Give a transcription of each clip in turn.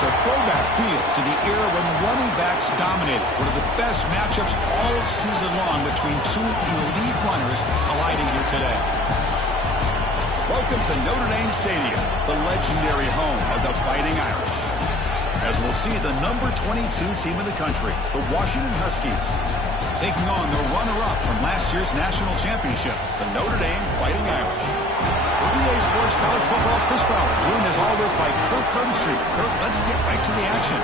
has a throwback feel to the era when running backs dominated. One of the best matchups all season long between two elite runners colliding here today. Welcome to Notre Dame Stadium, the legendary home of the Fighting Irish. As we'll see the number 22 team in the country, the Washington Huskies, taking on the runner-up from last year's national championship, the Notre Dame Fighting Irish. For EA Sports College Football, Chris Fowler, joined as always by Kirk Herbstreit. Kirk, let's get right to the action.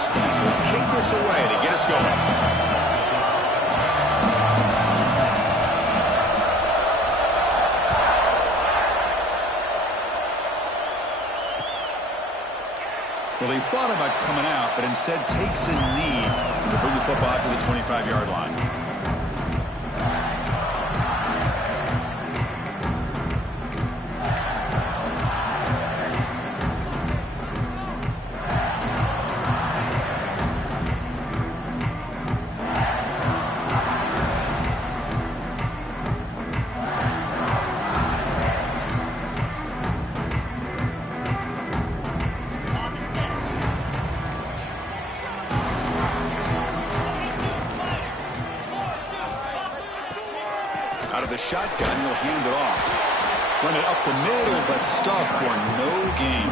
Huskies will kick this away to get us going. Well, he thought about coming out, but instead takes a knee to bring the football to the 25-yard line. Out of the shotgun, he'll hand it off. Run it up the middle, but stuffed for no gain.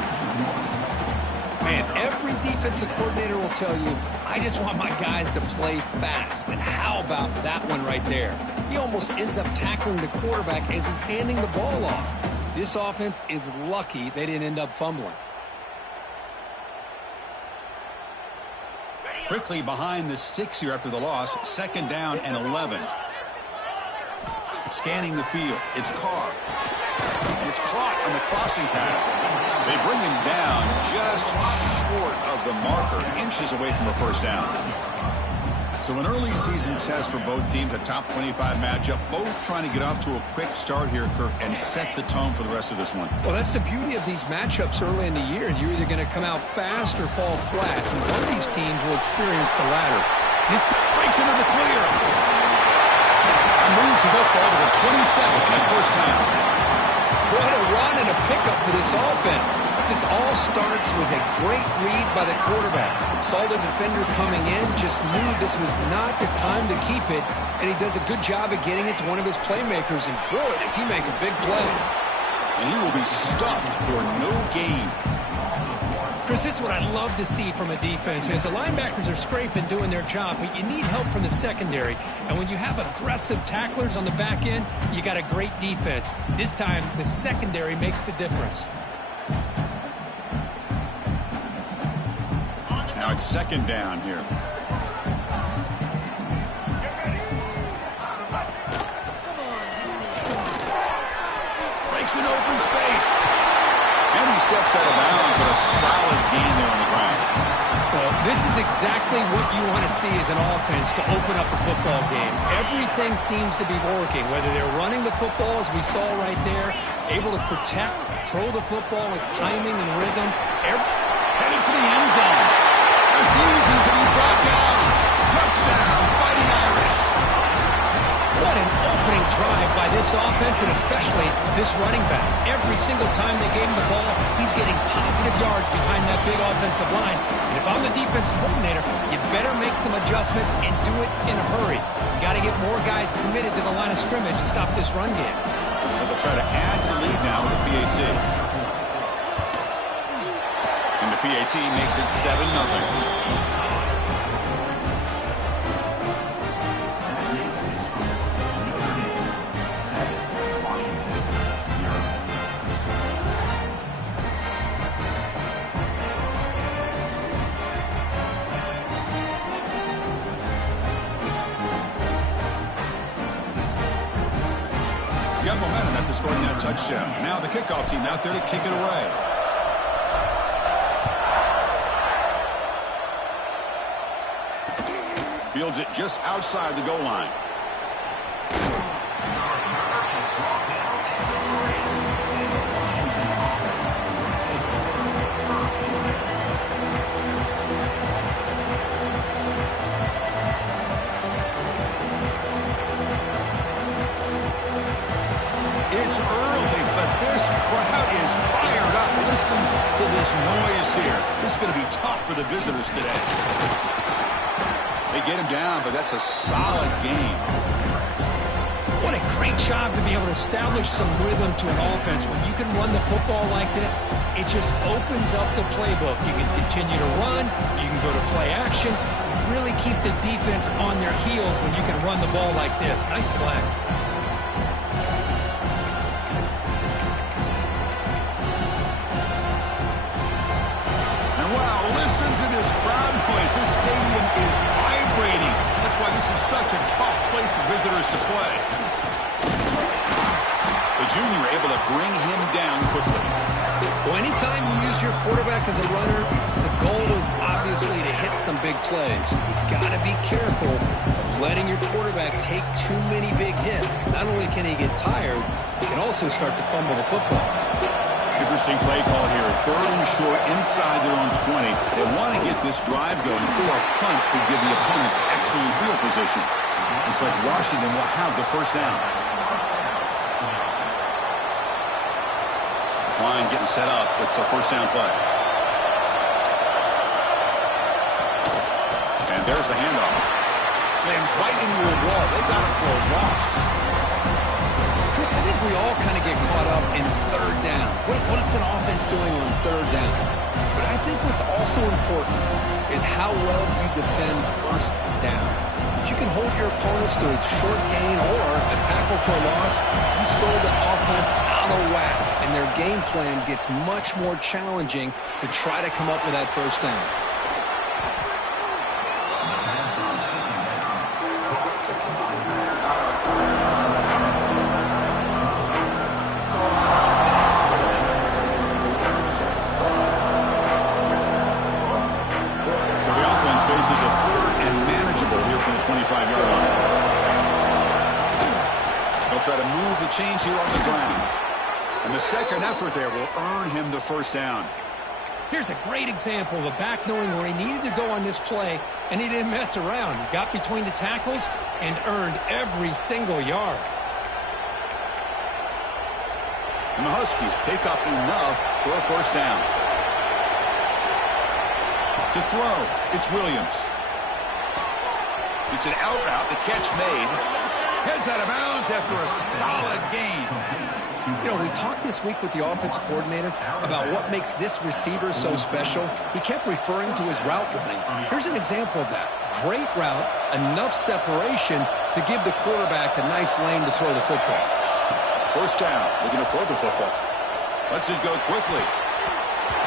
Man, every defensive coordinator will tell you, I just want my guys to play fast. And how about that one right there? He almost ends up tackling the quarterback as he's handing the ball off. This offense is lucky they didn't end up fumbling. Quickly behind the sticks here after the loss, 2nd down and 11. Scanning the field, it's Carr. And it's caught on the crossing path. They bring him down just short of the marker, inches away from a first down. So an early season test for both teams, a top 25 matchup, both trying to get off to a quick start here, Kirk, and set the tone for the rest of this one. Well, that's the beauty of these matchups early in the year. You're either going to come out fast or fall flat, and one of these teams will experience the latter. This breaks into the clear. Moves the football to the 27 and first down. What a run and a pickup for this offense. This all starts with a great read by the quarterback. Saw the defender coming in, just knew this was not the time to keep it, and he does a good job of getting it to one of his playmakers, and boy, does he make a big play. And he will be stuffed for no gain. Chris, this is what I love to see from a defense is the linebackers are scraping, doing their job, but you need help from the secondary. And when you have aggressive tacklers on the back end, you got a great defense. This time, the secondary makes the difference. Now it's 2nd down here. Breaks an open space. And he steps out of bounds, but a solid gain there on the ground. Well, this is exactly what you want to see as an offense to open up a football game. Everything seems to be working, whether they're running the football, as we saw right there, able to protect, throw the football with timing and rhythm. Headed for the end zone. Refusing to be brought down. Touchdown, Fighting Irish. What an opening drive by this offense, and especially this running back. Every single time they gave him the ball, he's getting positive yards behind that big offensive line. And if I'm the defensive coordinator, you better make some adjustments and do it in a hurry. You got to get more guys committed to the line of scrimmage to stop this run game. They'll try to add the lead now with the PAT. And the PAT makes it 7-0. Got momentum after scoring that touchdown. Now the kickoff team out there to kick it away. Fields it just outside the goal line. It's early, but this crowd is fired up. Listen to this noise here. This is going to be tough for the visitors today. They get him down, but that's a solid game. What a great job to be able to establish some rhythm to an offense. When you can run the football like this, it just opens up the playbook. You can continue to run. You can go to play action. You really keep the defense on their heels when you can run the ball like this. Nice play. Listen to this crowd noise. This stadium is vibrating. That's why this is such a tough place for visitors to play. The junior able to bring him down quickly. Well, anytime you use your quarterback as a runner, the goal is obviously to hit some big plays. You've got to be careful of letting your quarterback take too many big hits. Not only can he get tired, he can also start to fumble the football. Interesting play call here. 3rd and short inside their own 20. They want to get this drive going, or a punt could give the opponents excellent field position. Looks like Washington will have the first down. This line getting set up. It's a first down play. And there's the handoff. Slams right into a wall. They got him for a loss. Chris, I think we all kind of get caught up in 3rd down. What is an offense doing on 3rd down? But I think what's also important is how well you defend 1st down. If you can hold your opponents to a short gain or a tackle for a loss, you throw the offense out of whack, and their game plan gets much more challenging to try to come up with that 1st down. Faces a 3rd and manageable here from the 25-yard line. They'll try to move the chains here on the ground. And the second effort there will earn him the first down. Here's a great example of a back knowing where he needed to go on this play, and he didn't mess around. He got between the tackles and earned every single yard. And the Huskies pick up enough for a first down. To throw, it's Williams. It's an out route, the catch made. Heads out of bounds after a solid gain. You know, we talked this week with the offensive coordinator about what makes this receiver so special. He kept referring to his route running. Here's an example of that. Great route, enough separation to give the quarterback a nice lane to throw the football. First down, looking to throw the football. Lets it go quickly.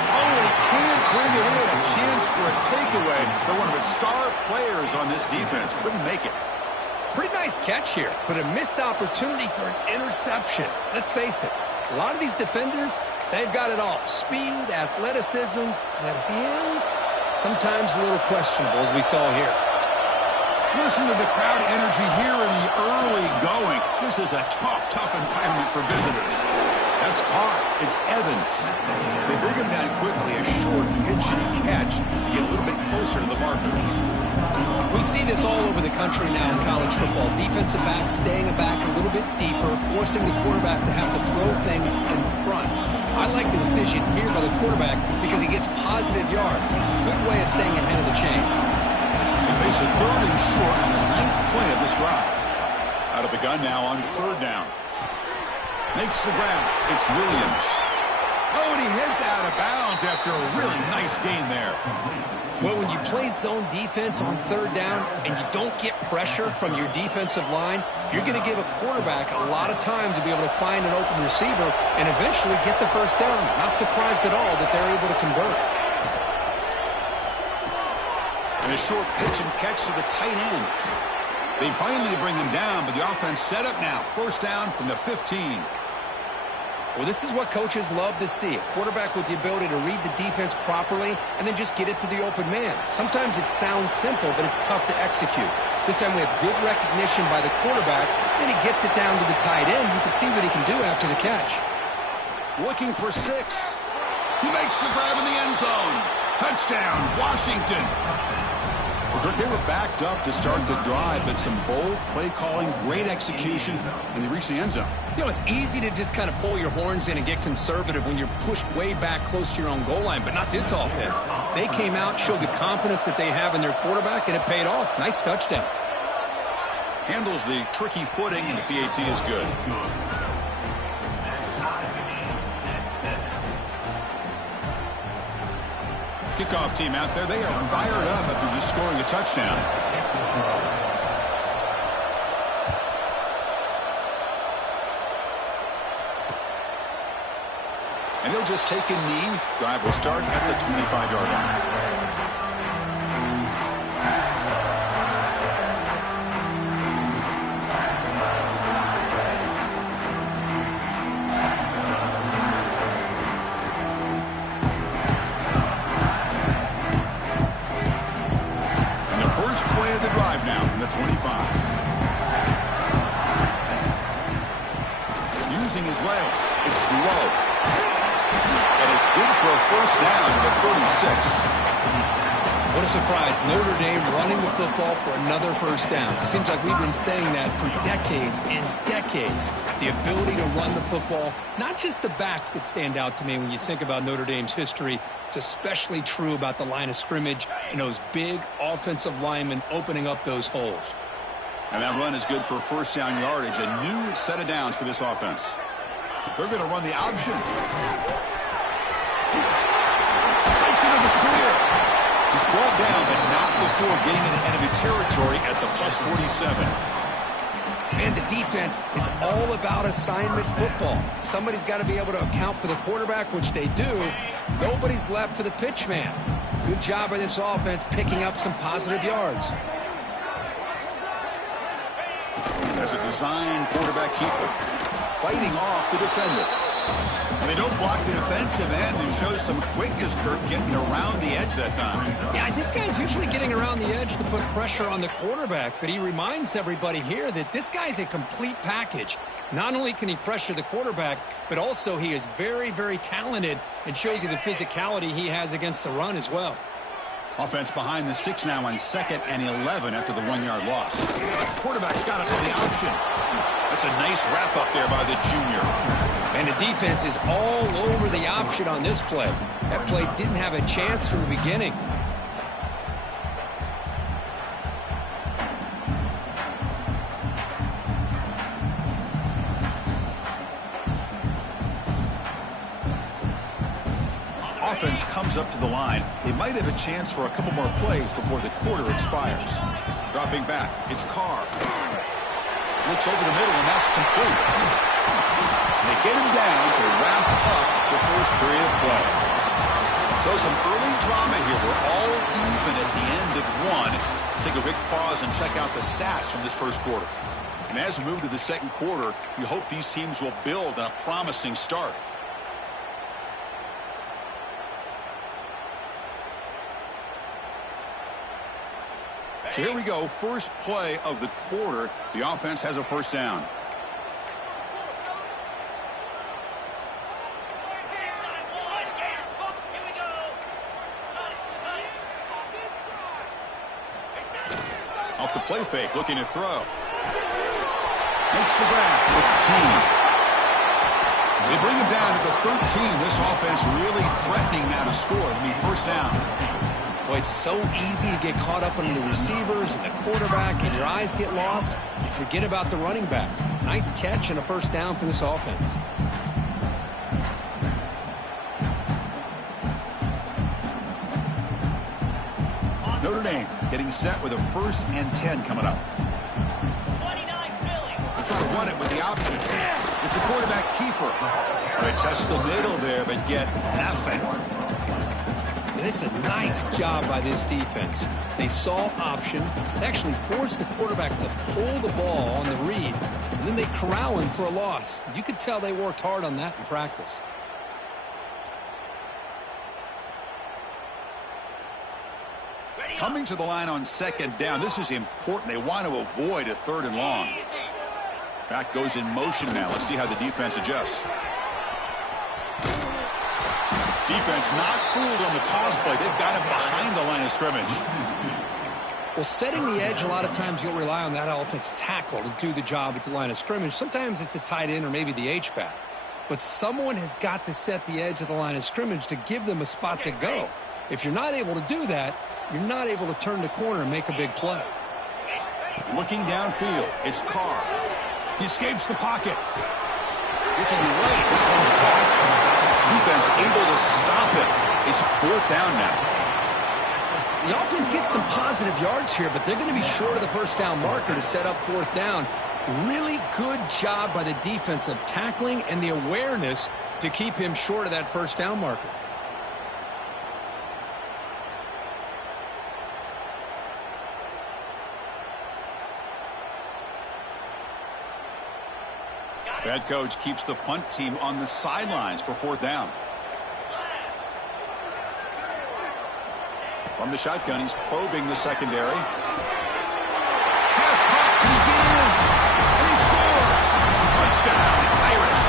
Oh, he can't bring it in. A chance for a takeaway. They're one of the star players on this defense. Couldn't make it. Pretty nice catch here, but a missed opportunity for an interception. Let's face it, a lot of these defenders, they've got it all. Speed, athleticism, but hands, sometimes a little questionable, as we saw here. Listen to the crowd energy here in the early going. This is a tough environment for visitors. That's Carr. It's Evans. They bring him down quickly. A short pitch and catch to get a little bit closer to the marker. We see this all over the country now in college football. Defensive backs staying back a little bit deeper, forcing the quarterback to have to throw things in front. I like the decision here by the quarterback because he gets positive yards. It's a good way of staying ahead of the chains. They face a 3rd and short on the 9th play of this drive. Out of the gun now on 3rd down. Makes the ground. It's Williams. Oh, and he heads out of bounds after a really nice gain there. Well, when you play zone defense on 3rd down and you don't get pressure from your defensive line, you're going to give a quarterback a lot of time to be able to find an open receiver and eventually get the first down. Not surprised at all that they're able to convert. And a short pitch and catch to the tight end. They finally bring him down, but the offense set up now. First down from the 15. Well, this is what coaches love to see. A quarterback with the ability to read the defense properly and then just get it to the open man. Sometimes it sounds simple, but it's tough to execute. This time we have good recognition by the quarterback, and he gets it down to the tight end. You can see what he can do after the catch. Looking for 6. He makes the grab in the end zone. Touchdown, Washington. Well, they were backed up to start the drive, but some bold play calling, great execution, and they reached the end zone. You know, it's easy to just kind of pull your horns in and get conservative when you're pushed way back close to your own goal line, but not this offense. They came out, showed the confidence that they have in their quarterback, and it paid off. Nice touchdown. Handles the tricky footing, and the PAT is good. Kickoff team out there. They are fired up after just scoring a touchdown. And he'll just take a knee. Drive will start at the 25-yard line. Play of the drive now from the 25. Using his legs. It's low. And it's good for a first down at the 36. What a surprise. Notre Dame running the football for another first down. It seems like we've been saying that for decades and decades. The ability to run the football, not just the backs that stand out to me when you think about Notre Dame's history. It's especially true about the line of scrimmage and those big offensive linemen opening up those holes. And that run is good for first down yardage. A new set of downs for this offense. They're going to run the option. Takes into the clear. He's brought down, but not before getting into enemy territory at the plus 47. And the defense, it's all about assignment football. Somebody's got to be able to account for the quarterback, which they do. Nobody's left for the pitch man. Good job by this offense picking up some positive yards. As a design quarterback keeper, fighting off the defender. And they don't block the defensive end and show some quickness, Kirk, getting around the edge that time. Yeah, this guy's usually getting around the edge to put pressure on the quarterback, but he reminds everybody here that this guy's a complete package. Not only can he pressure the quarterback, but also he is very, very talented and shows you the physicality he has against the run as well. Offense behind the 6 now on 2nd and 11 after the 1-yard loss. Quarterback's got it on the option. That's a nice wrap up there by the junior. And the defense is all over the option on this play. That play didn't have a chance from the beginning. Offense comes up to the line. They might have a chance for a couple more plays before the quarter expires. Dropping back, it's Carr. Looks over the middle, and that's complete. And they get him down to wrap up the first period of play. So some early drama here. We're all even at the end of one. Let's take a quick pause and check out the stats from this first quarter. And as we move to the second quarter, we hope these teams will build on a promising start. So here we go, first play of the quarter. The offense has a first down. Off the play fake, looking to throw. Makes the grab. It's clean. They bring him down at the 13. This offense really threatening now to score. I mean, first down. Boy, it's so easy to get caught up in the receivers and the quarterback, and your eyes get lost. You forget about the running back. Nice catch and a first down for this offense. Notre Dame getting set with a 1st and 10 coming up. They're trying to run it with the option. It's a quarterback keeper. They test the middle there, but get nothing. And it's a nice job by this defense. They saw option. They actually forced the quarterback to pull the ball on the read. and then they corral him for a loss. You could tell they worked hard on that in practice. Coming to the line on second down. This is important. They want to avoid a 3rd and long. Back goes in motion now. Let's see how the defense adjusts. Defense not fooled on the toss play. They've got it behind the line of scrimmage. Well, setting the edge, a lot of times you'll rely on that offensive tackle to do the job at the line of scrimmage. Sometimes it's a tight end or maybe the H-back. But someone has got to set the edge of the line of scrimmage to give them a spot to go. If you're not able to do that, you're not able to turn the corner and make a big play. Looking downfield, it's Carr. He escapes the pocket. Looking right, this one caught. Defense able to stop it. It's 4th down now. The offense gets some positive yards here, but they're going to be short of the first down marker to set up 4th down. Really good job by the defense of tackling and the awareness to keep him short of that first down marker. Head coach keeps the punt team on the sidelines for 4th down. From the shotgun, he's probing the secondary. Pass caught, can he get in? And he scores! Touchdown, Irish!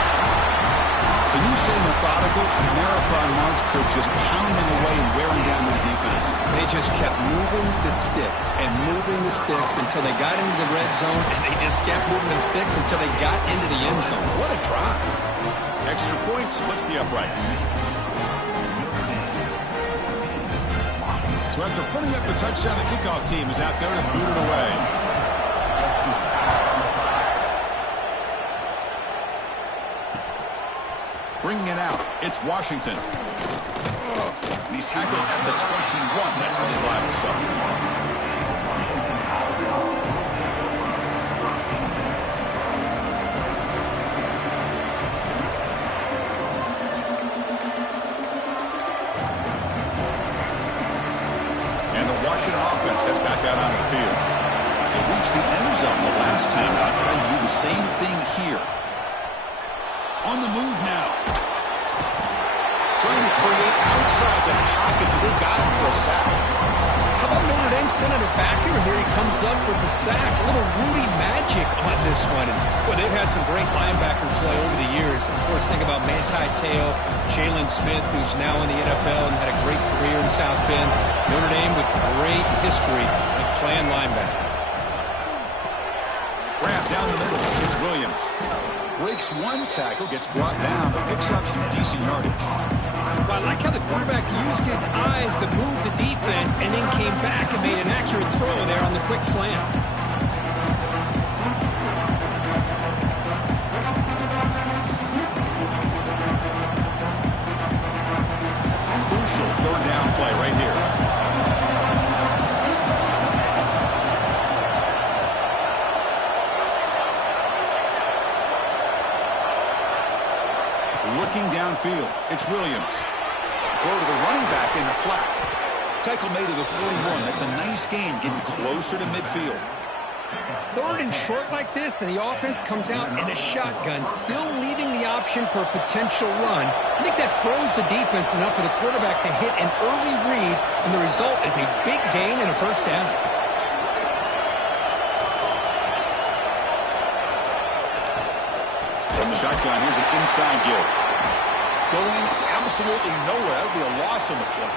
Can you say methodical? A marathon march, Kirk, just pounding away and wearing down their defense. They just kept moving the sticks and moving the sticks until they got into the red zone, and they just kept moving the sticks until they got into the end zone. What a drive. Extra point splits the uprights. So after putting up a touchdown, the kickoff team is out there to boot it away. Bringing it out, it's Washington. And he's tackled at the 21. That's where the drive will start. And the Washington offense heads back out onto the field. They reached the end zone the last time out. Trying to do the same thing here. On the move now. Trying to create outside the pocket, but they got him for a sack. How about Notre Dame sending it back here? Here he comes up with the sack. A little Rudy magic on this one. And, boy, they've had some great linebacker play over the years. Of course, think about Manti Te'o, Jalen Smith, who's now in the NFL and had a great career in South Bend. Notre Dame with great history of playing linebacker. Grab down the middle. It's Williams. Breaks one tackle, gets brought down, but picks up some decent yardage. Well, I like how the quarterback used his eyes to move the defense and then came back and made an accurate throw there on the quick slant. Crucial 3rd down play right here. Looking downfield, it's Williams. Throw to the running back in the flat. Tackle made to the 41. That's a nice gain, getting closer to midfield. 3rd and short like this, and the offense comes out in a shotgun, still leaving the option for a potential run. I think that throws the defense enough for the quarterback to hit an early read, and the result is a big gain and a first down. From the shotgun, here's an inside give. Going absolutely nowhere. That would be a loss on the play.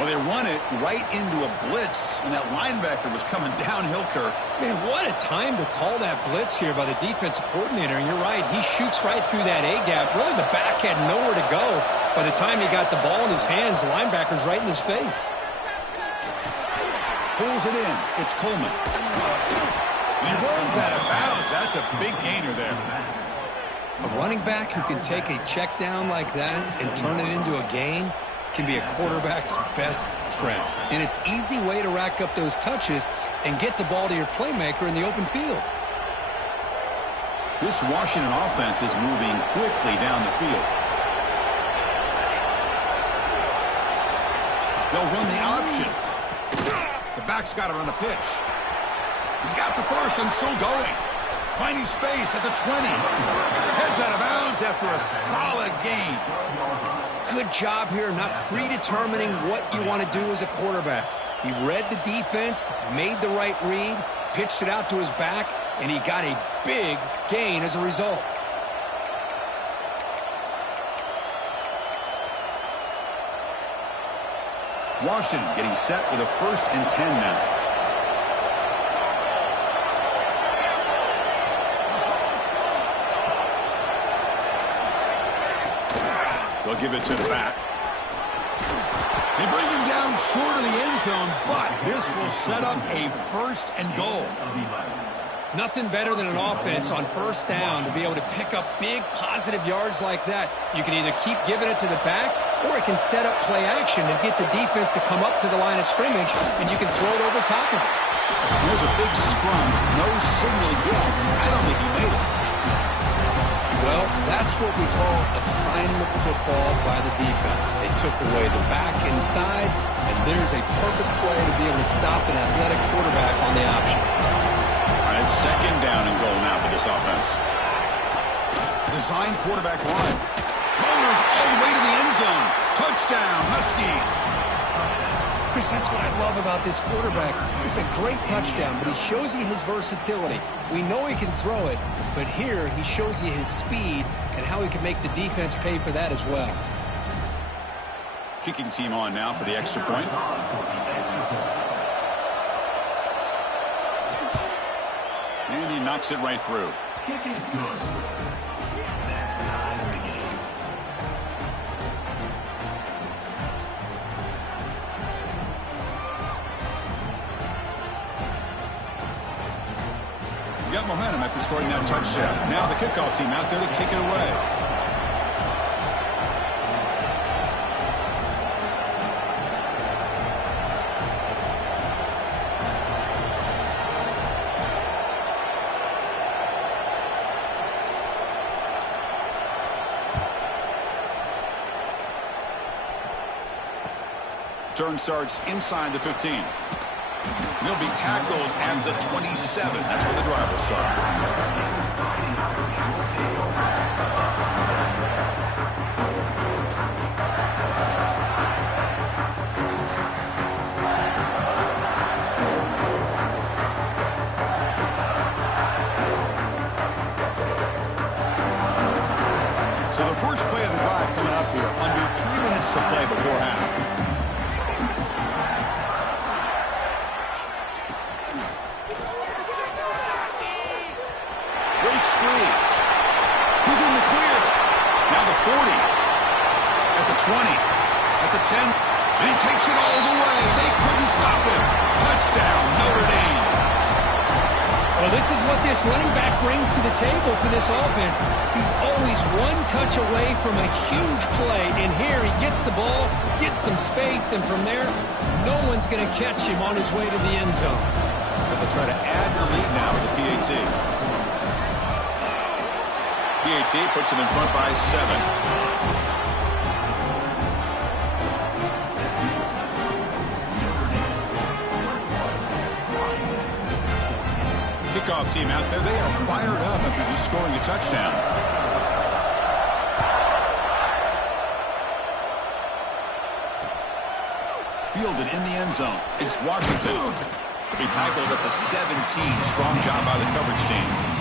Well, they run it right into a blitz, and that linebacker was coming downhill, Kirk. Man, what a time to call that blitz here by the defensive coordinator. And you're right, he shoots right through that A-gap. Really, the back had nowhere to go. By the time he got the ball in his hands, the linebacker's right in his face. Pulls it in. It's Coleman. He runs out of bounds. That's a big gainer there. A running back who can take a check down like that and turn it into a gain can be a quarterback's best friend. And it's an easy way to rack up those touches and get the ball to your playmaker in the open field. This Washington offense is moving quickly down the field. They'll run the option. The back's got it on the pitch. He's got the first and still going. Finding space at the 20. Heads out of bounds after a solid gain. Good job here not predetermining what you want to do as a quarterback. He read the defense, made the right read, pitched it out to his back, and he got a big gain as a result. Washington getting set with a 1st and 10 now. They'll give it to the back. They bring him down short of the end zone, but this will set up a 1st and goal. Nothing better than an offense on 1st down to be able to pick up big positive yards like that. You can either keep giving it to the back, or it can set up play action and get the defense to come up to the line of scrimmage, and you can throw it over top of it. There's a big scrum. No signal yet. I don't think he made it. Well, that's what we call assignment football by the defense. They took away the back inside, and there's a perfect play to be able to stop an athletic quarterback on the option. All right, 2nd down and goal now for this offense. Design quarterback run. Rollers all the way to the end zone. Touchdown, Huskies. Chris, that's what I love about this quarterback. It's a great touchdown, but he shows you his versatility. We know he can throw it, but here he shows you his speed and how he can make the defense pay for that as well. Kicking team on now for the extra point. And he knocks it right through. Got momentum after scoring that touchdown. Now the kickoff team out there to kick it away. Turn starts inside the 15. He'll be tackled at the 27. That's where the drive will start. So the first play of the drive coming up here. Under 3 minutes to play before half. He's in the clear. Now the 40. At the 20. At the 10. And he takes it all the way. They couldn't stop him. Touchdown, Notre Dame. Well, this is what this running back brings to the table for this offense. He's always one touch away from a huge play. And here he gets the ball, gets some space, and from there, no one's going to catch him on his way to the end zone. But they'll try to add the lead now with the PAT. PAT puts him in front by 7. Kickoff team out there. They are fired up after just scoring a touchdown. Fielded in the end zone. It's Washington. He'll be tackled at the 17. Strong job by the coverage team.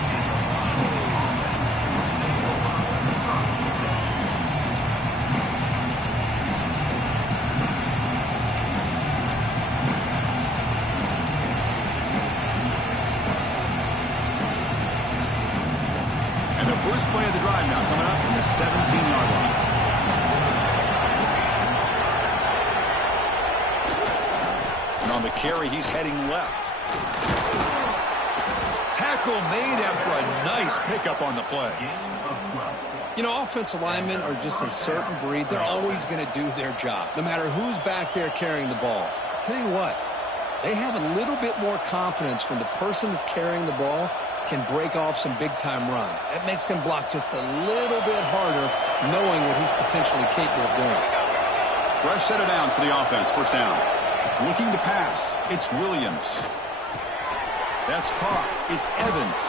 First play of the drive now coming up in the 17-yard line. And on the carry, he's heading left. Tackle made after a nice pickup on the play. You know, offensive linemen are just a certain breed. They're always going to do their job, no matter who's back there carrying the ball. I'll tell you what, they have a little bit more confidence when the person that's carrying the ball can break off some big-time runs. That makes him block just a little bit harder, knowing what he's potentially capable of doing. Fresh set of downs for the offense. First down. Looking to pass. It's Williams. That's caught. It's Evans.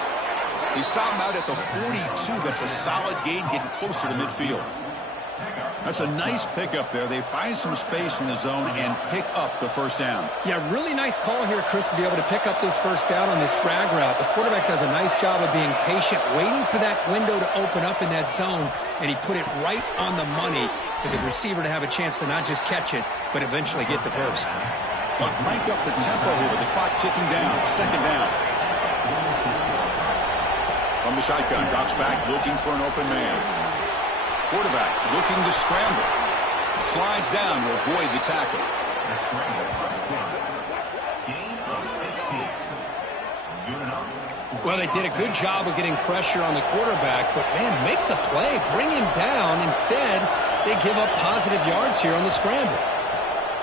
He stopped him out at the 42. That's a solid gain, getting closer to midfield. That's a nice pickup there. They find some space in the zone and pick up the first down. Yeah, really nice call here, Chris, to be able to pick up this first down on this drag route. The quarterback does a nice job of being patient, waiting for that window to open up in that zone, and he put it right on the money for the receiver to have a chance to not just catch it, but eventually get the first. But crank up the tempo here with the clock ticking down. Second down. From the shotgun, drops back, looking for an open man. Quarterback looking to scramble. Slides down to avoid the tackle. Well, they did a good job of getting pressure on the quarterback, but, man, make the play. Bring him down. Instead, they give up positive yards here on the scramble.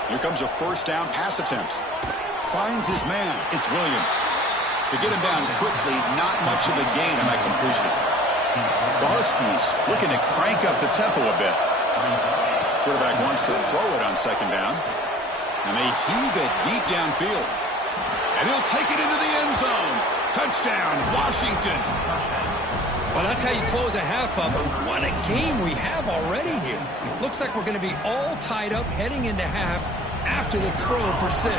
Here comes a first down pass attempt. Finds his man. It's Williams. To get him down quickly, not much of a gain on that completion. The Huskies looking to crank up the tempo a bit. Quarterback wants to throw it on second down. And they heave it deep downfield. And he'll take it into the end zone. Touchdown, Washington. Well, that's how you close a half up. And what a game we have already here. Looks like we're going to be all tied up heading into half after the throw for 6.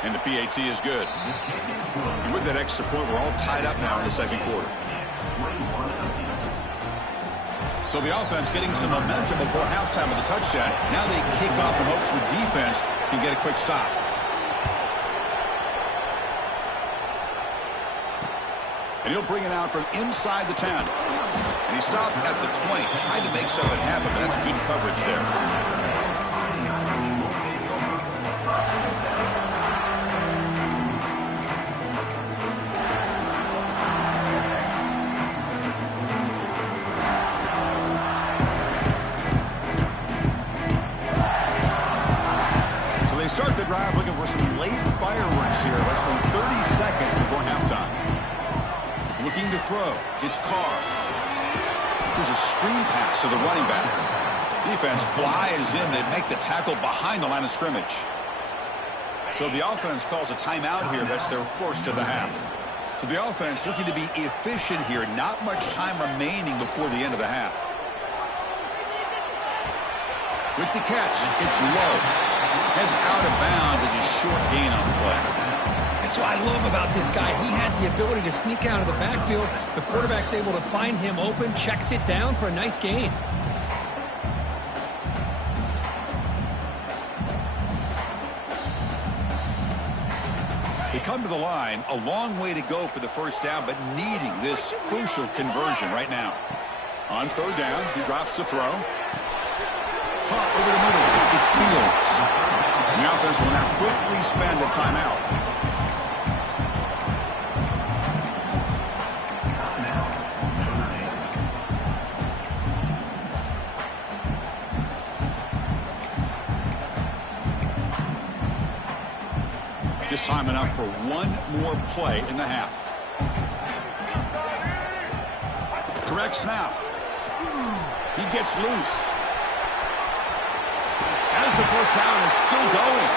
And the PAT is good. And with that extra point, we're all tied up now in the second quarter. So the offense getting some momentum before halftime with the touchdown. Now they kick off in hopes the defense can get a quick stop. And he'll bring it out from inside the 10. And he stopped at the 20. Tried to make something happen, but that's good coverage there. Start the drive looking for some late fireworks here. Less than 30 seconds before halftime. Looking to throw. It's Carr. There's a screen pass to the running back. Defense flies in. They make the tackle behind the line of scrimmage. So the offense calls a timeout here. That's their first of the half. So the offense looking to be efficient here. Not much time remaining before the end of the half. With the catch, it's low. Heads out of bounds as a short gain on the play. That's what I love about this guy. He has the ability to sneak out of the backfield. The quarterback's able to find him open, checks it down for a nice gain. They come to the line, a long way to go for the first down, but needing this crucial conversion right now. On third down, he drops to throw. Caught over the middle. It's Fields. And the offense will now quickly spend a timeout. Just time enough for one more play in the half. Correct snap. He gets loose. As the first down is still going.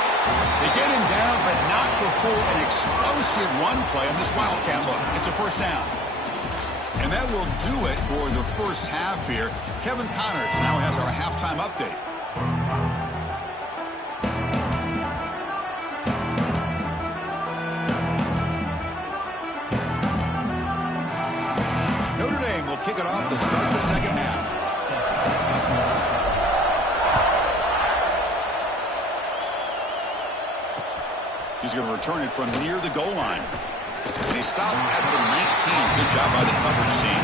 They get him down, but not before an explosive run play on this Wildcat look. It's a first down. And that will do it for the first half here. Kevin Connors now has our halftime update. Notre Dame will kick it off to start the second half. He's going to return it from near the goal line. And he stopped at the 19. Good job by the coverage team.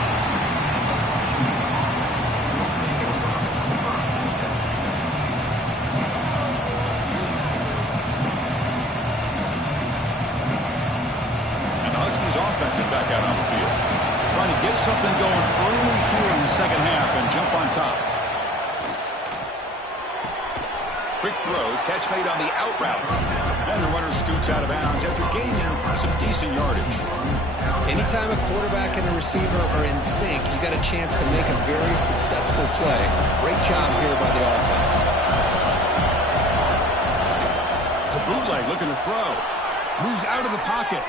And the Huskies offense is back out on the field. Trying to get something going early here in the second half and jump on top. Quick throw, catch made on the out route. And the runner scoots out of bounds after gaining some decent yardage. Anytime a quarterback and a receiver are in sync, you got a chance to make a very successful play. Great job here by the offense. It's a bootleg looking to throw. Moves out of the pocket.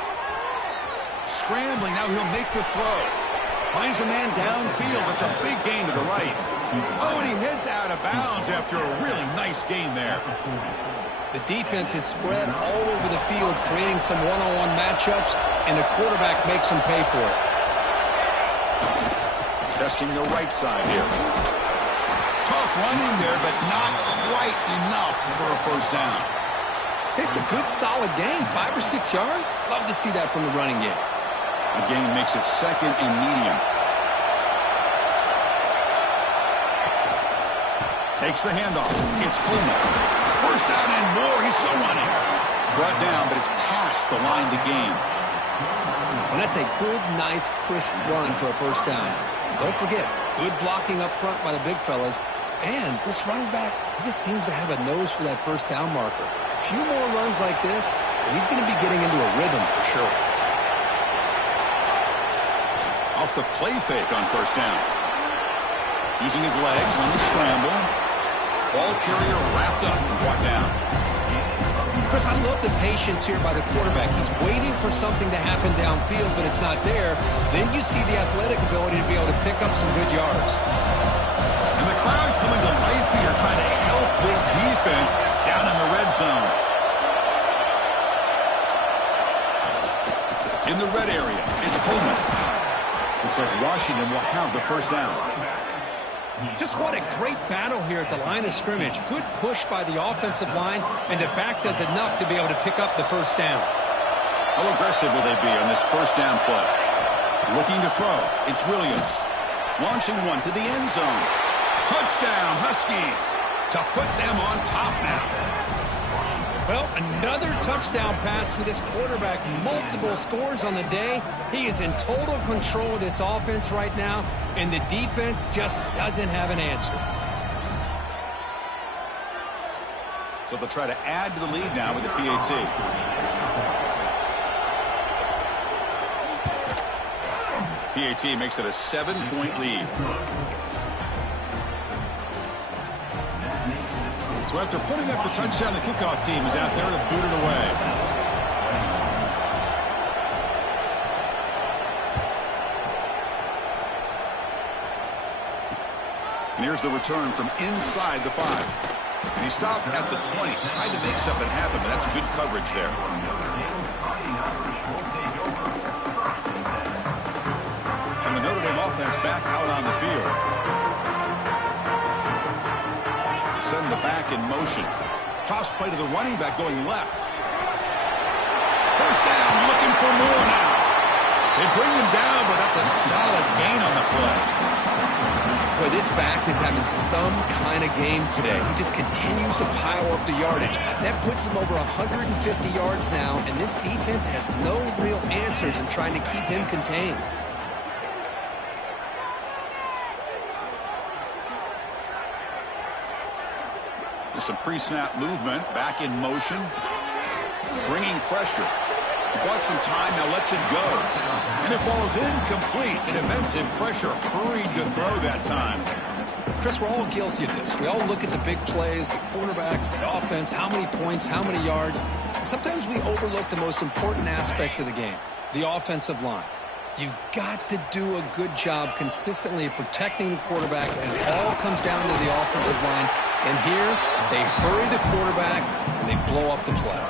Scrambling, now he'll make the throw. Finds a man downfield. That's a big gain to the right. Oh, and he heads out of bounds after a really nice gain there. The defense is spread all over the field, creating some one-on-one matchups, and the quarterback makes them pay for it. Testing the right side here. Tough running there, but not quite enough for a first down. It's a good, solid game. 5 or 6 yards. Love to see that from the running game. The gain makes it second and medium. Takes the handoff. It's Coleman. First down and more. He's still running. Brought down, but it's past the line to gain. And that's a good, nice, crisp run for a first down. Don't forget, good blocking up front by the big fellas. And this running back, he just seems to have a nose for that first down marker. A few more runs like this, and he's going to be getting into a rhythm for sure. Off the play fake on first down. Using his legs on the scramble. Ball carrier wrapped up and brought down. Chris, I love the patience here by the quarterback. He's waiting for something to happen downfield, but it's not there. Then you see the athletic ability to be able to pick up some good yards. And the crowd coming to life here, trying to help this defense down in the red zone. In the red area, it's Coleman. Looks like Washington will have the first down. Just what a great battle here at the line of scrimmage. Good push by the offensive line, and the back does enough to be able to pick up the first down. How aggressive will they be on this first down play? Looking to throw. It's Williams. Launching one to the end zone. Touchdown, Huskies. To put them on top now. Well, another touchdown pass for this quarterback. Multiple scores on the day. He is in total control of this offense right now, and the defense just doesn't have an answer. So they'll try to add to the lead now with the PAT. PAT makes it a 7-point lead. So after putting up the touchdown, the kickoff team is out there to boot it away. And here's the return from inside the 5. And he stopped at the 20, tried to make something happen, but that's good coverage there. And the Notre Dame offense back out on the field. Send the back in motion. Toss play to the running back going left. First down, looking for more now. They bring him down, but that's a solid gain on the play. Boy, this back is having some kind of game today. He just continues to pile up the yardage. That puts him over 150 yards now, and this defense has no real answers in trying to keep him contained. Some pre-snap movement, back in motion, bringing pressure. He bought some time, now lets it go. And it falls incomplete. The defensive pressure hurried to throw that time. Chris, we're all guilty of this. We all look at the big plays, the quarterbacks, the offense, how many points, how many yards. Sometimes we overlook the most important aspect of the game, the offensive line. You've got to do a good job consistently protecting the quarterback, and it all comes down to the offensive line. And here, they hurry the quarterback, and they blow up the play.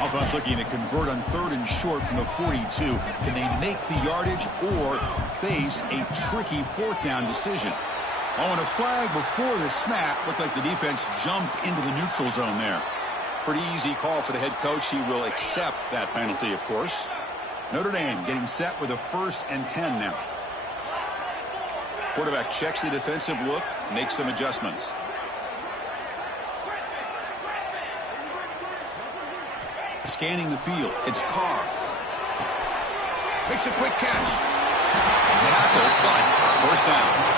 Offense looking to convert on 3rd and short from the 42. Can they make the yardage or face a tricky 4th down decision? Oh, and a flag before the snap. Looked like the defense jumped into the neutral zone there. Pretty easy call for the head coach. He will accept that penalty, of course. Notre Dame getting set with a 1st and 10 now. Quarterback checks the defensive look, makes some adjustments. Scanning the field, it's Carr. Makes a quick catch. Tackle, but first down.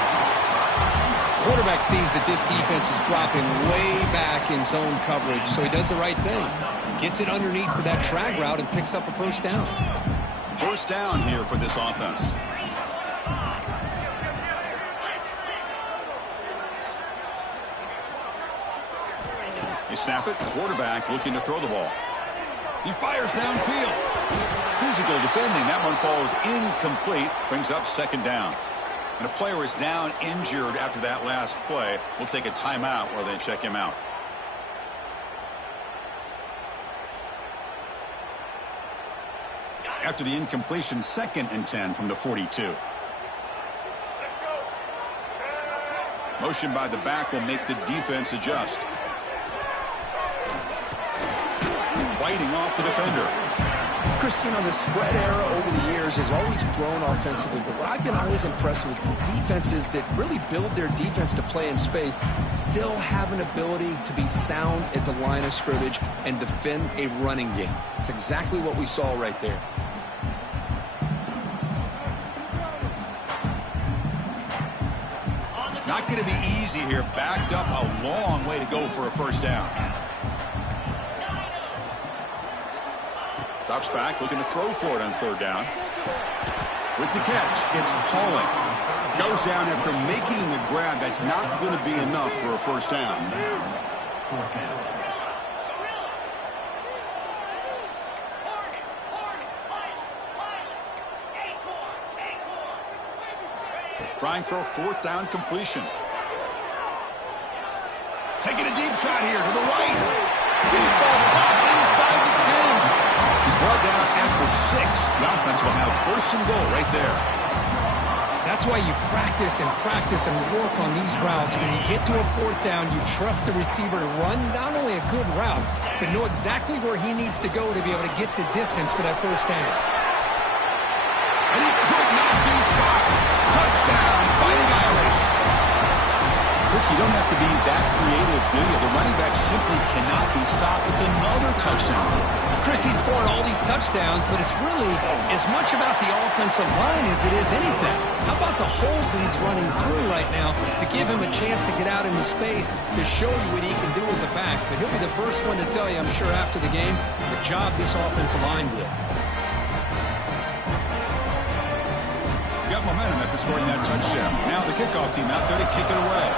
Quarterback sees that this defense is dropping way back in zone coverage, so he does the right thing. Gets it underneath to that drag route and picks up a first down. First down here for this offense. They snap it. Quarterback looking to throw the ball. He fires downfield. Physical defending. That one falls incomplete. Brings up second down. And a player is down injured after that last play. We'll take a timeout while they check him out. After the incompletion, 2nd and 10 from the 42. Motion by the back will make the defense adjust. Fighting off the defender. Chris, you know, the spread era over the years has always grown offensively, but what I've been always impressed with defenses that really build their defense to play in space still have an ability to be sound at the line of scrimmage and defend a running game. It's exactly what we saw right there. Not going to be easy here. Backed up a long way to go for a first down. Drops back, looking to throw for it on 3rd down. With the catch, it's Pauling. Goes down after making the grab. That's not going to be enough for a first down. Trying for a 4th down completion. Taking a deep shot here to the right. Deep ball caught inside the 10. He's brought down at the 6. The offense will have 1st and goal right there. That's why you practice and work on these routes. When you get to a 4th down, you trust the receiver to run not only a good route, but know exactly where he needs to go to be able to get the distance for that first down. And he could not be stopped. Touchdown, Fighting Irish. Rick, you don't have to be that creative, do you? The running back simply cannot be stopped. It's another touchdown. Chris, he's scored all these touchdowns, but it's really as much about the offensive line as it is anything. How about the holes that he's running through right now to give him a chance to get out into space to show you what he can do as a back? But he'll be the first one to tell you, I'm sure, after the game, the job this offensive line did. Got momentum after scoring that touchdown. Now the kickoff team out there to kick it away.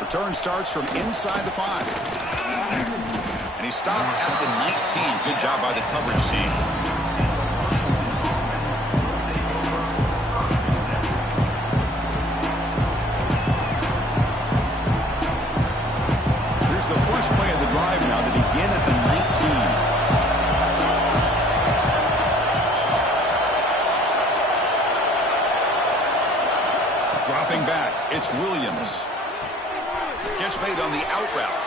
Return starts from inside the 5. And he stopped at the 19. Good job by the coverage team. Here's the first play of the drive now to begin at the 19. Dropping back, it's Williams. Catch made on the out route.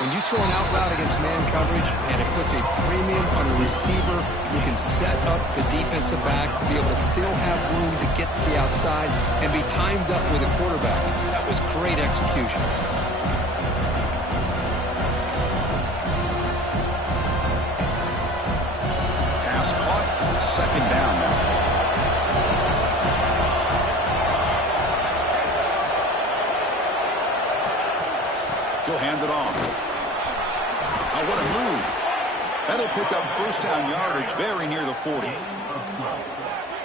When you throw an out route against man coverage and it puts a premium on a receiver, you can set up the defensive back to be able to still have room to get to the outside and be timed up with a quarterback. That was great execution. Pass caught, 2nd down now. He'll hand it off. Now what a move. That'll pick up 1st down yardage very near the 40.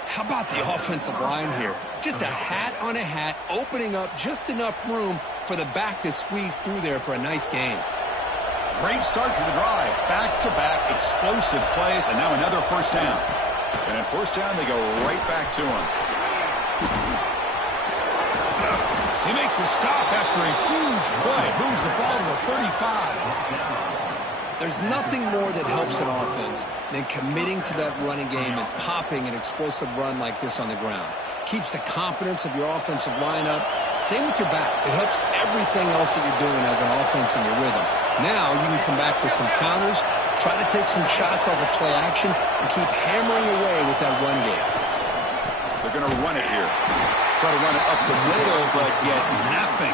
How about the offensive line here? Just a hat on a hat, opening up just enough room for the back to squeeze through there for a nice gain. Great start to the drive. Back-to-back explosive plays, and now another 1st down. And at 1st down, they go right back to him. They make the stop after a huge play. Moves the ball to the 35. There's nothing more that helps an offense than committing to that running game and popping an explosive run like this on the ground. Keeps the confidence of your offensive line up. Same with your back. It helps everything else that you're doing as an offense in your rhythm. Now you can come back with some counters, try to take some shots off of play action, and keep hammering away with that run game. They're going to run it here. Try to run it up the middle, but get nothing.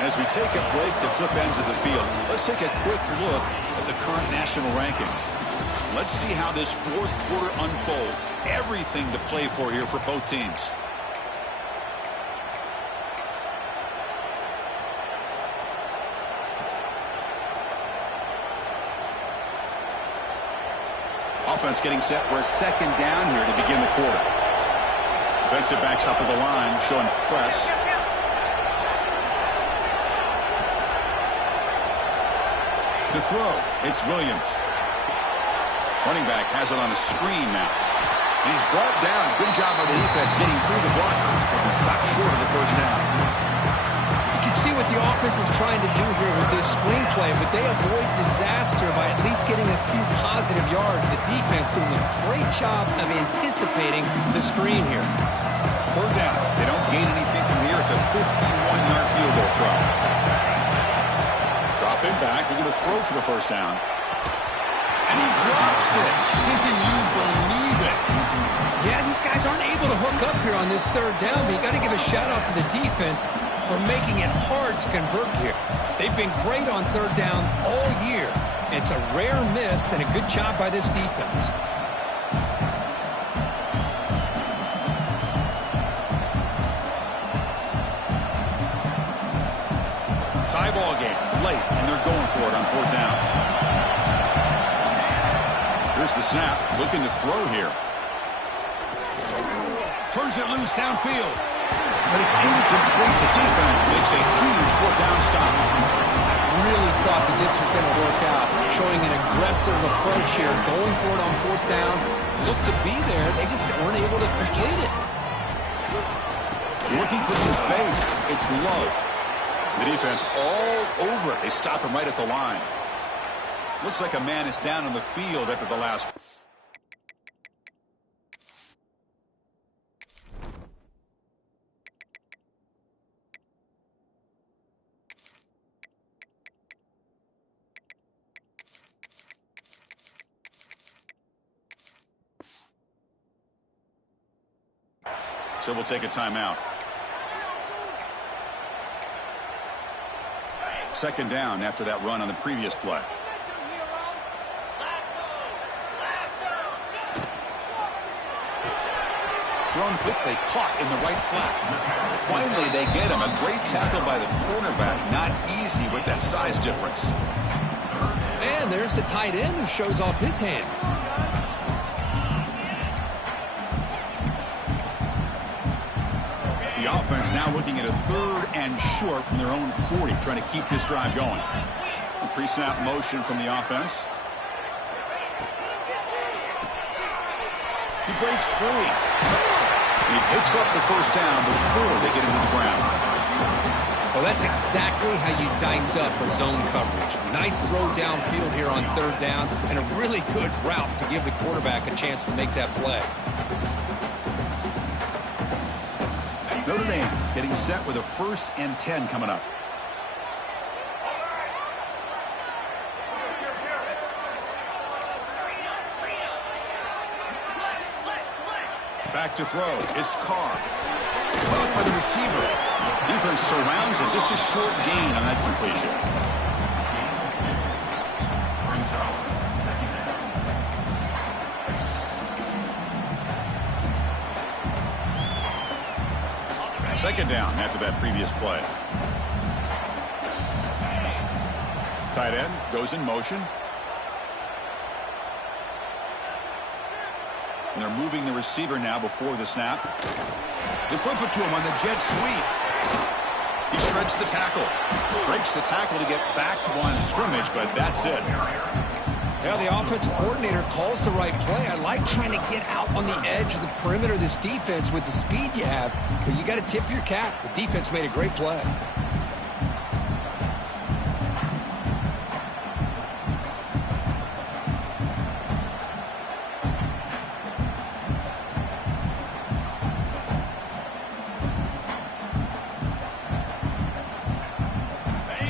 As we take a break to flip ends of the field, let's take a quick look at the current national rankings. Let's see how this 4th quarter unfolds. Everything to play for here for both teams. Offense getting set for a second down here to begin the quarter. Defensive backs up at the line, showing press. To throw, it's Williams. Running back has it on a screen now. And he's brought down. Good job by the defense getting through the blockers, but he stopped short of the first down. You can see what the offense is trying to do here with this screenplay, but they avoid disaster by at least getting a few positive yards. The defense doing a great job of anticipating the screen here. Third down. They don't gain anything from here. It's a 51-yard field goal try. Drop him back. They're going to throw for the first down. And he drops it. Can you believe it? Yeah, these guys aren't able to hook up here on this third down, but you got to give a shout-out to the defense for making it hard to convert here. They've been great on third down all year. It's a rare miss and a good job by this defense. Tie ball game late, and they're going for it on fourth down. Here's the snap, looking to throw here. Turns it loose downfield. But it's incomplete. The defense makes a huge fourth down stop. I really thought that this was going to work out, showing an aggressive approach here, going for it on fourth down. Looked to be there. They just weren't able to complete it. Looking for some space. It's Love. The defense all over it. They stop him right at the line. Looks like a man is down on the field after the last. So we'll take a timeout. Second down after that run on the previous play. Thrown quickly, caught in the right flat. Finally, they get him. A great tackle by the cornerback. Not easy with that size difference. And there's the tight end who shows off his hands. The offense now looking at a third and short from their own 40, trying to keep this drive going. A pre-snap motion from the offense. He breaks free. He picks up the first down before they get him to the ground. Well, that's exactly how you dice up a zone coverage. Nice throw downfield here on third down, and a really good route to give the quarterback a chance to make that play. Notre Dame getting set with a 1st and 10 coming up. Back to throw. It's Carr. Caught by the receiver. Defense surrounds him. Just a short gain on that completion. Second down after that previous play. Tight end goes in motion. And they're moving the receiver now before the snap. They flip it to him on the jet sweep. He shreds the tackle. Breaks the tackle to get back to the line of scrimmage, but that's it. Yeah, the offensive coordinator calls the right play. I like trying to get out on the edge of the perimeter of this defense with the speed you have, but you got to tip your cap. The defense made a great play.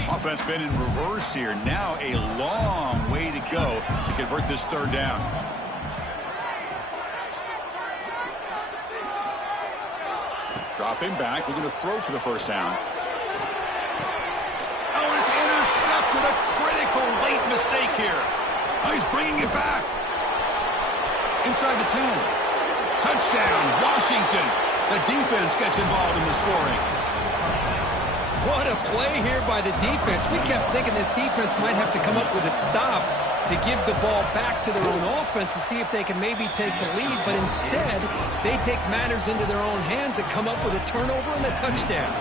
Offense been in reverse here. Now a long way to go to convert this third down. Drop him back. We're going to throw for the first down. Oh, it's intercepted. A critical late mistake here. Oh, he's bringing it back. Inside the 10. Touchdown, Washington. The defense gets involved in the scoring. What a play here by the defense. We kept thinking this defense might have to come up with a stop. to give the ball back to their own offense to see if they can maybe take the lead, but instead they take matters into their own hands and come up with a turnover and a touchdown.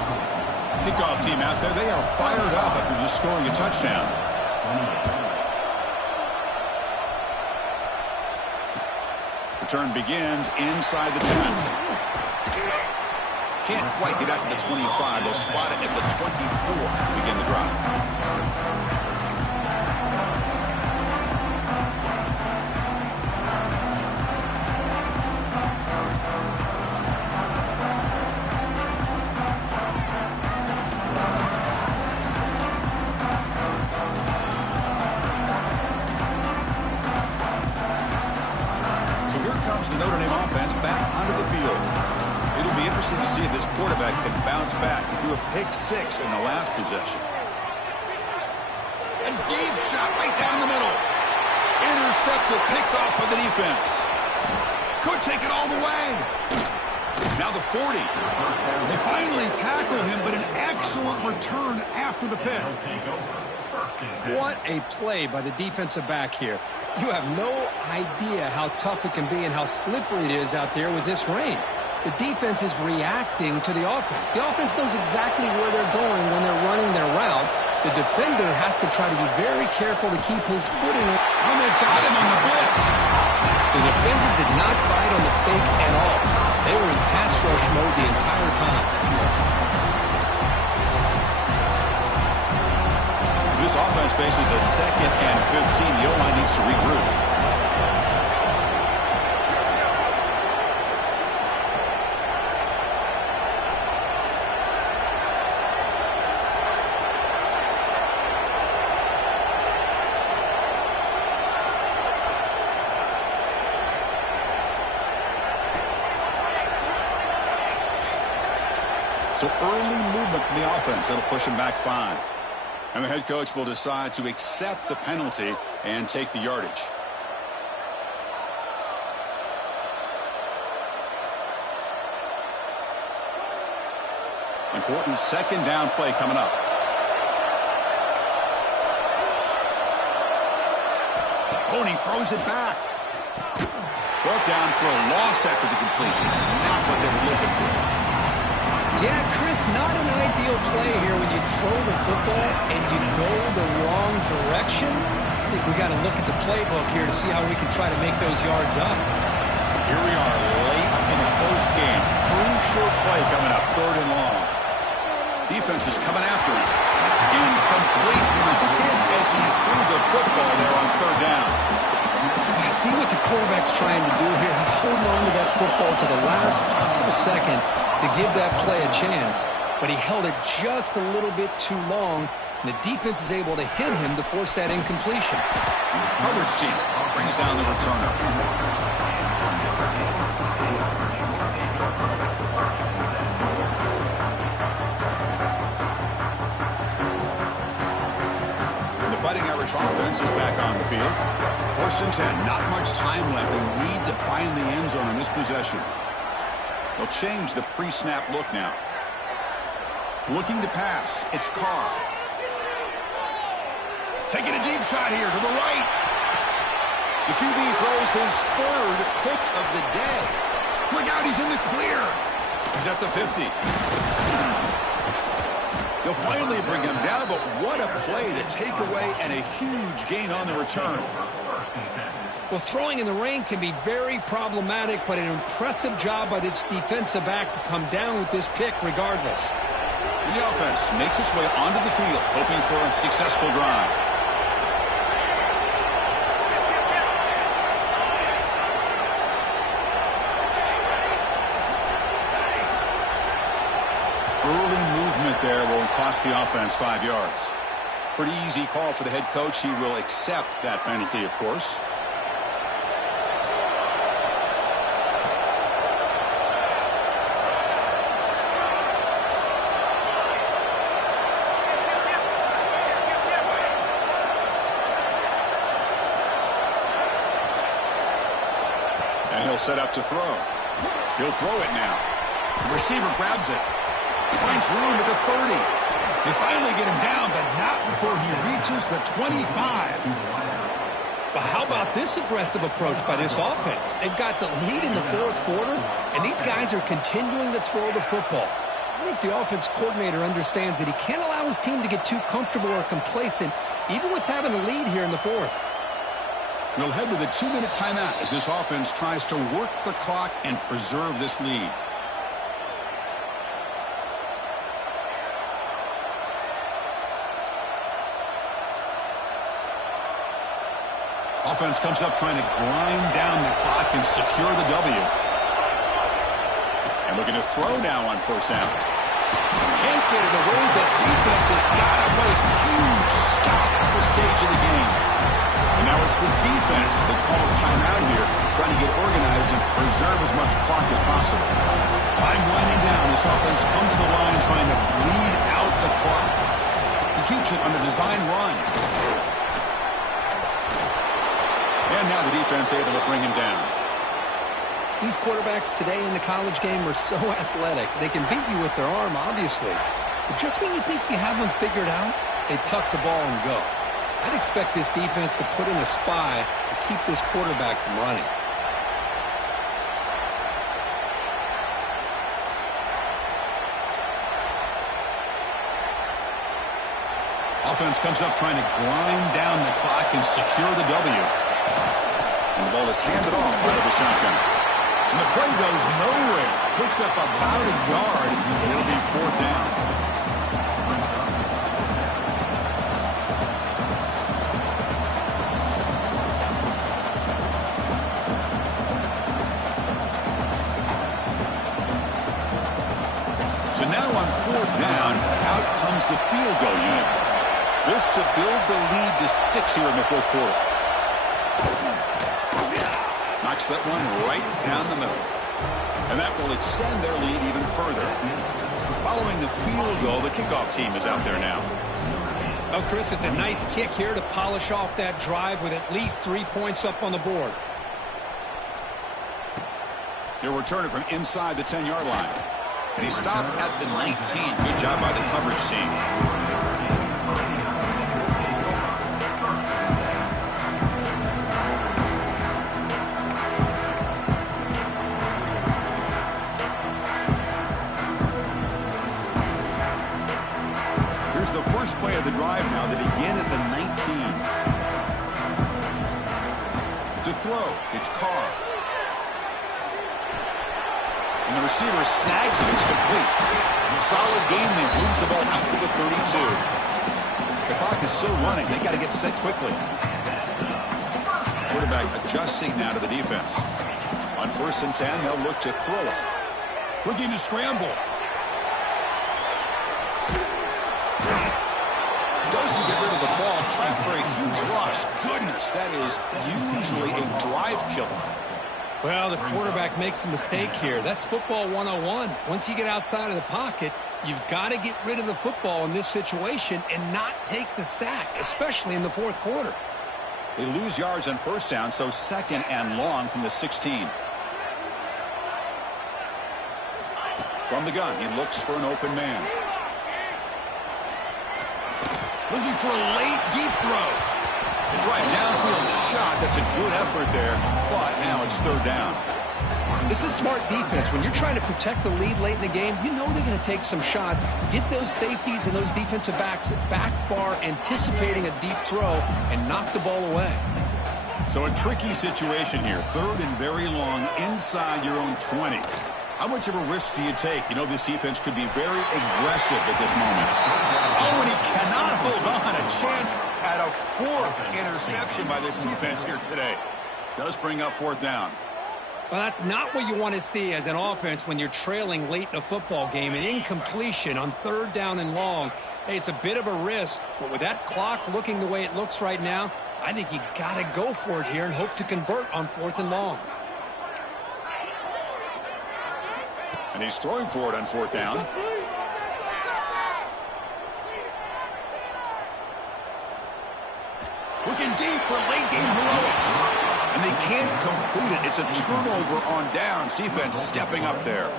Kickoff team out there, they are fired up after just scoring a touchdown. Return begins inside the 10. Can't quite get out to the 25. They'll spot it at the 24 to begin the drive. The Notre Dame offense back onto the field. It'll be interesting to see if this quarterback can bounce back. He threw a pick 6 in the last possession. A deep shot right down the middle. Intercepted, picked off by the defense. Could take it all the way. Now the 40. They finally tackle him, but an excellent return after the pick. What a play by the defensive back here. You have no idea how tough it can be and how slippery it is out there with this rain. The defense is reacting to the offense. The offense knows exactly where they're going when they're running their route. The defender has to try to be very careful to keep his footing. And they've got him on the blitz. The defender did not bite on the fake at all. They were in pass rush mode the entire time. This offense faces a 2nd and 15. The O-line needs to regroup. So early movement from the offense. That'll push him back 5. And the head coach will decide to accept the penalty and take the yardage. Important 2nd down play coming up. Oh, and he throws it back. Brought down for a loss after the completion. Not what they were looking for. Yeah, Chris, not an ideal play here when you throw the football and you go the wrong direction. I think we got to look at the playbook here to see how we can try to make those yards up. Here we are late in a close game. Crucial play coming up, 3rd and long. Defense is coming after him. Incomplete. He was hit as he threw the football there on 3rd down. See what the quarterback's trying to do here. He's holding on to that football to the last possible second to give that play a chance. But he held it just a little bit too long. And the defense is able to hit him to force that incompletion. Hubbard's team brings down the returner. Fighting Irish offense is back on the field. 1st and 10. Not much time left. They need to find the end zone in this possession. They'll change the pre-snap look now. Looking to pass. It's Carr. Taking a deep shot here to the right. The QB throws his 3rd pick of the day. Look out, he's in the clear. He's at the 50. They'll finally bring him down, but what a play, the takeaway, and a huge gain on the return. Well, throwing in the rain can be very problematic, but an impressive job by this defensive back to come down with this pick regardless. And the offense makes its way onto the field, hoping for a successful drive. Early movement there will cost the offense 5 yards. Pretty easy call for the head coach. He will accept that penalty, of course. And he'll set up to throw. He'll throw it now. The receiver grabs it. Finds room at the 30. They finally get him down, but not before he reaches the 25. But how about this aggressive approach by this offense? They've got the lead in the fourth quarter, and these guys are continuing to throw the football. I think the offense coordinator understands that he can't allow his team to get too comfortable or complacent, even with having a lead here in the fourth. We'll head to the 2-minute timeout as this offense tries to work the clock and preserve this lead. Offense comes up trying to grind down the clock and secure the W. And looking to throw now on first down. Can't get it away. The defense has got him. What a huge stop at the stage of the game. And now it's the defense that calls timeout here, trying to get organized and preserve as much clock as possible. Time winding down. This offense comes to the line trying to bleed out the clock. He keeps it on the design run. And now the defense able to bring him down. These quarterbacks today in the college game are so athletic. They can beat you with their arm, obviously. But just when you think you have them figured out, they tuck the ball and go. I'd expect this defense to put in a spy to keep this quarterback from running. Offense comes up trying to grind down the clock and secure the W. And the ball is handed off out of the shotgun. And the play goes nowhere. Picked up about a yard. It'll be fourth down. So now on fourth down, out comes the field goal unit. This to build the lead to 6 here in the fourth quarter. Knocks that one right down the middle. And that will extend their lead even further. Following the field goal, the kickoff team is out there now. Oh, Chris, it's a nice kick here to polish off that drive with at least 3 points up on the board. He'll return it from inside the 10-yard line. And he stopped at the 19. Good job by the coverage team. Here's the first play of the drive now. They begin at the 19. To throw, it's Carr. And the receiver snags it. It's complete. Solid gain there. Moves the ball out to the 32. The clock is still running. They got to get set quickly. Quarterback adjusting now to the defense. On 1st and 10, they'll look to throw it. Looking to scramble. Doesn't get rid of the ball. Trapped for a huge loss. Goodness, that is usually a drive killer. Well, the quarterback makes a mistake here. That's football 101. Once you get outside of the pocket, you've got to get rid of the football in this situation and not take the sack, especially in the fourth quarter. They lose yards on first down, so 2nd and long from the 16. From the gun, he looks for an open man. Looking for a late, deep throw. They try a downfield shot. That's a good effort there, but now it's 3rd down. This is smart defense. When you're trying to protect the lead late in the game, you know they're going to take some shots. Get those safeties and those defensive backs back far, anticipating a deep throw, and knock the ball away. So a tricky situation here. 3rd and very long inside your own 20. How much of a risk do you take? You know this defense could be very aggressive at this moment. Oh, and he cannot hold on. A chance at a 4th interception by this defense here today. Does bring up 4th down. Well, that's not what you want to see as an offense when you're trailing late in a football game. An incompletion on 3rd down and long. Hey, it's a bit of a risk, but with that clock looking the way it looks right now, I think you got to go for it here and hope to convert on 4th and long. And he's throwing for it on 4th down. Looking deep for late game heroics. And and they can't complete it. It's a turnover on downs. Defense stepping up there.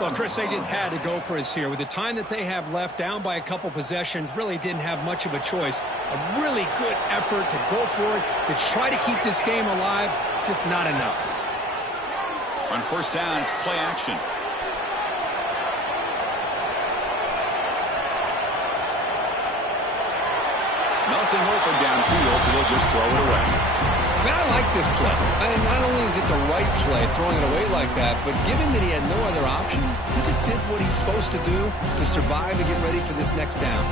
Well, Chris, they just had to go for it here. With the time that they have left, down by a couple possessions, really didn't have much of a choice. A really good effort to go for it, to try to keep this game alive, just not enough. On first down, it's play action. Nothing open downfield, so they'll just throw it away. Man, I like this play. I mean, not only is it the right play, throwing it away like that, but given that he had no other option, he just did what he's supposed to do to survive and get ready for this next down.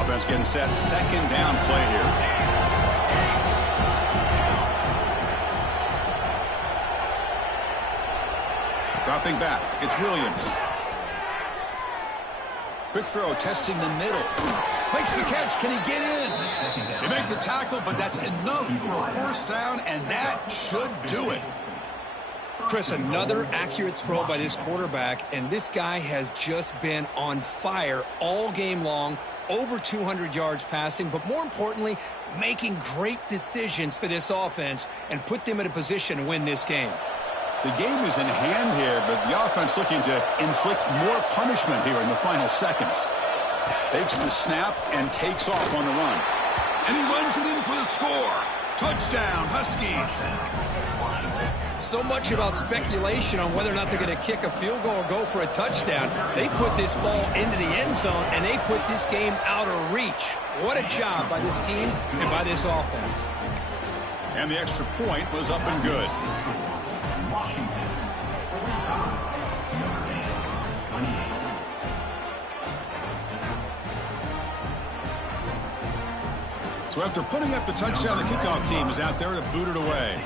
Offense getting set. Second down play here. Dropping back. It's Williams. Quick throw, testing the middle. Makes the catch. Can he get in? They make the tackle, but that's enough for a first down, and that should do it. Chris, another accurate throw by this quarterback, and this guy has just been on fire all game long. Over 200 yards passing, but more importantly, making great decisions for this offense and put them in a position to win this game. The game is in hand here, but the offense looking to inflict more punishment here in the final seconds. Takes the snap and takes off on the run. And he runs it in for the score. Touchdown, Huskies. So much about speculation on whether or not they're going to kick a field goal or go for a touchdown. They put this ball into the end zone, and they put this game out of reach. What a job by this team and by this offense. And the extra point was up and good. So after putting up the touchdown, the kickoff team is out there to boot it away.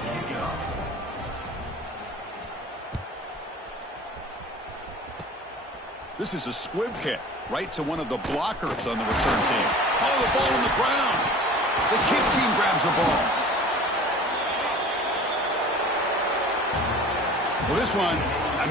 This is a squib kick right to one of the blockers on the return team. Oh, the ball on the ground. The kick team grabs the ball. Well, this one